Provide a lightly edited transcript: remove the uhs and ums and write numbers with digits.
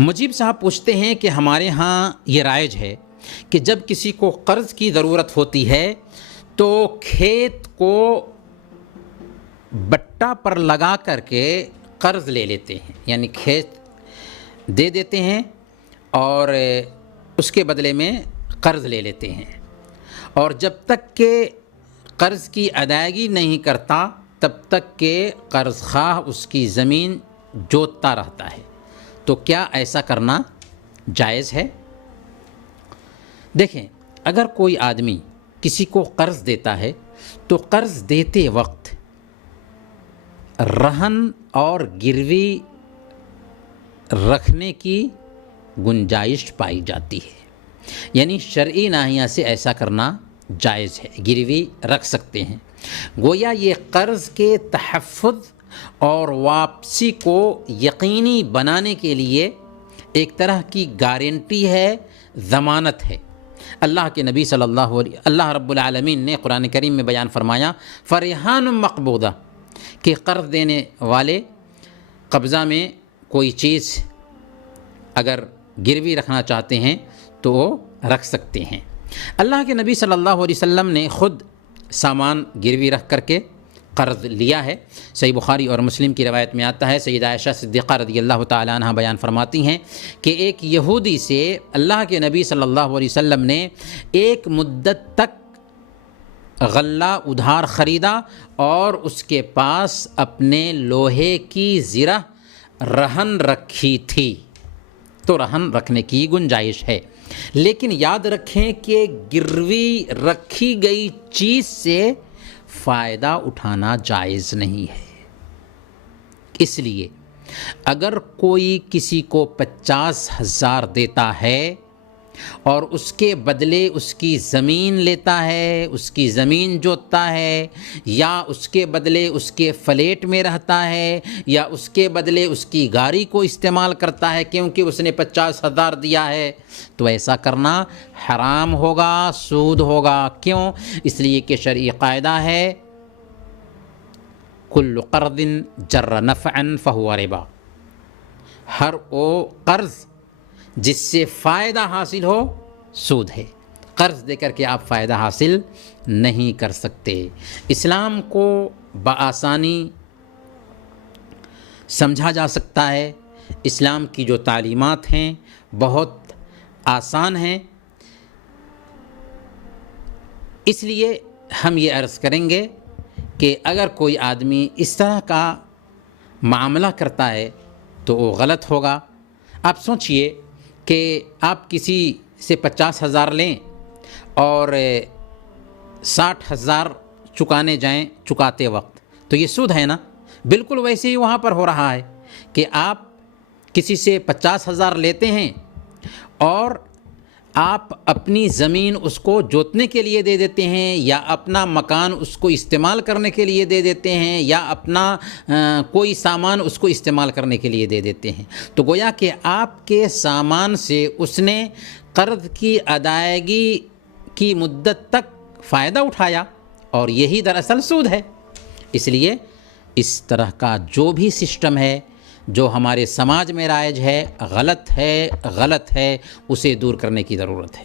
مجیب صاحب پوچھتے ہیں کہ ہمارے ہاں یہ رائج ہے کہ جب کسی کو قرض کی ضرورت ہوتی ہے تو کھیت کو بٹا پر لگا کر کے قرض لے لیتے ہیں، یعنی کھیت دے دیتے ہیں اور اس کے بدلے میں قرض لے لیتے ہیں، اور جب تک کہ قرض کی ادائیگی نہیں کرتا تب تک کہ قرض خواہ اس کی زمین جوتتا رہتا ہے۔ تو کیا ایسا کرنا جائز ہے؟ دیکھیں، اگر کوئی آدمی کسی کو قرض دیتا ہے تو قرض دیتے وقت رہن اور گروی رکھنے کی گنجائش پائی جاتی ہے، یعنی شرعی ناحیہ سے ایسا کرنا جائز ہے، گروی رکھ سکتے ہیں۔ گویا یہ قرض کے تحفظ اور واپسی کو یقینی بنانے کے لیے ایک طرح کی گارنٹی ہے، ضمانت ہے۔ اللہ کے نبی اللہ رب العالمین نے قرآن کریم میں بیان فرمایا فرحان مقبوضہ، کہ قرض دینے والے قبضہ میں کوئی چیز اگر گروی رکھنا چاہتے ہیں تو وہ رکھ سکتے ہیں۔ اللہ کے نبی صلی اللہ علیہ وسلم نے خود سامان گروی رکھ کر کے قرض لیا ہے۔ صحیح بخاری اور مسلم کی روایت میں آتا ہے، سیدہ عائشہ صدیقہ رضی اللہ تعالی عنہ بیان فرماتی ہیں کہ ایک یہودی سے اللہ کے نبی صلی اللہ علیہ وسلم نے ایک مدت تک غلہ ادھار خریدا اور اس کے پاس اپنے لوہے کی زرہ رہن رکھی تھی، تو رہن رکھنے کی گنجائش ہے۔ لیکن یاد رکھیں کہ گروی رکھی گئی چیز سے فائدہ اٹھانا جائز نہیں ہے۔ اس لیے اگر کوئی کسی کو 50,000 دیتا ہے اور اس کے بدلے اس کی زمین لیتا ہے، اس کی زمین جوتتا ہے، یا اس کے بدلے اس کے فلیٹ میں رہتا ہے، یا اس کے بدلے اس کی گاڑی کو استعمال کرتا ہے کیونکہ اس نے 50,000 دیا ہے، تو ایسا کرنا حرام ہوگا، سود ہوگا۔ کیوں؟ اس لیے کہ شرعی قاعدہ ہے کل قرض جر نفعا فہو ربا، ہر وہ قرض جس سے فائدہ حاصل ہو سود ہے۔ قرض دے کر کے آپ فائدہ حاصل نہیں کر سکتے۔ اسلام کو بآسانی سمجھا جا سکتا ہے، اسلام کی جو تعلیمات ہیں بہت آسان ہیں۔ اس لیے ہم یہ عرض کریں گے کہ اگر کوئی آدمی اس طرح کا معاملہ کرتا ہے تو وہ غلط ہوگا۔ آپ سوچئے کہ آپ کسی سے 50,000 لیں اور 60,000 چکانے جائیں چکاتے وقت، تو یہ سود ہے نا؟ بالکل ویسے ہی وہاں پر ہو رہا ہے کہ آپ کسی سے 50,000 لیتے ہیں اور آپ اپنی زمین اس کو جوتنے کے لیے دے دیتے ہیں، یا اپنا مکان اس کو استعمال کرنے کے لیے دے دیتے ہیں، یا اپنا کوئی سامان اس کو استعمال کرنے کے لیے دے دیتے ہیں، تو گویا کہ آپ کے سامان سے اس نے قرض کی ادائیگی کی مدت تک فائدہ اٹھایا، اور یہی دراصل سود ہے۔ اس لیے اس طرح کا جو بھی سسٹم ہے جو ہمارے سماج میں رائج ہے، غلط ہے، اسے دور کرنے کی ضرورت ہے۔